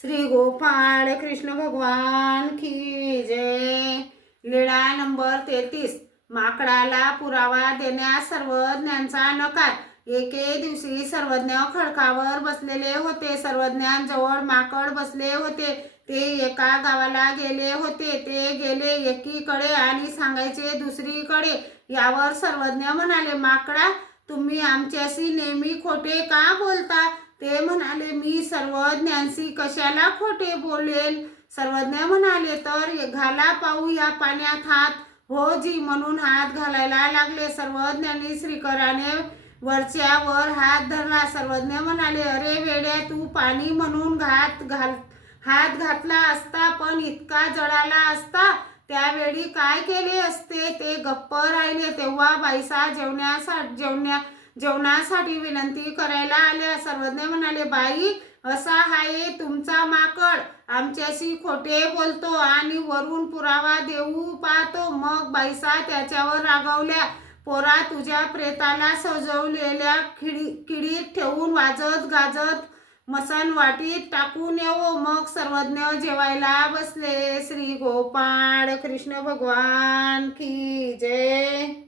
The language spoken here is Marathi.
श्री गोपाळ कृष्ण भगवान की जय। लीळा नंबर 33। माकडाला पुरावा देण्यास सर्वज्ञांचा नकार। एके दिवशी सर्वज्ञ खडकावर बसलेले होते। सर्वज्ञांजवळ माकड बसले होते। ते एका गावाला गेले होते। ते गेले एकीकडे आणि सांगायचे दुसरीकडे। यावर सर्वज्ञ म्हणाले, माकडा, तुम्ही आमच्याशी नेहमी खोटे का बोलता? ते म्हणाले, मी सर्वज्ञांशी कशाला खोटे बोलेल? सर्वज्ञ म्हणाले, तर घाला पाहू या पाण्यात हात। हो जी म्हणून हात घालायला लागले। सर्वज्ञांनी श्रीकराने वरच्या वर हात धरला। सर्वज्ञ म्हणाले, अरे वेड्या, तू पाणी म्हणून हात घातला असता पण इतका जळाला असता, त्यावेळी काय केले असते? ते गप्प राहिले। तेव्हा बाईसा जेवणासाठी विनंती करायला आल्या। सर्वज्ञ म्हणाले, बाई, असा आहे तुमचा माकड, आमच्याशी खोटे बोलतो आणि वरून पुरावा देऊ पाहतो। मग बाईसा त्याच्यावर रागावल्या, पोरा, तुझ्या प्रेताला सजवलेल्या किडीत ठेवून वाजत गाजत मसणवाटीत टाकून येवो। मग सर्वज्ञ जेवायला बसले। श्री गोपाळ कृष्ण भगवान की जय।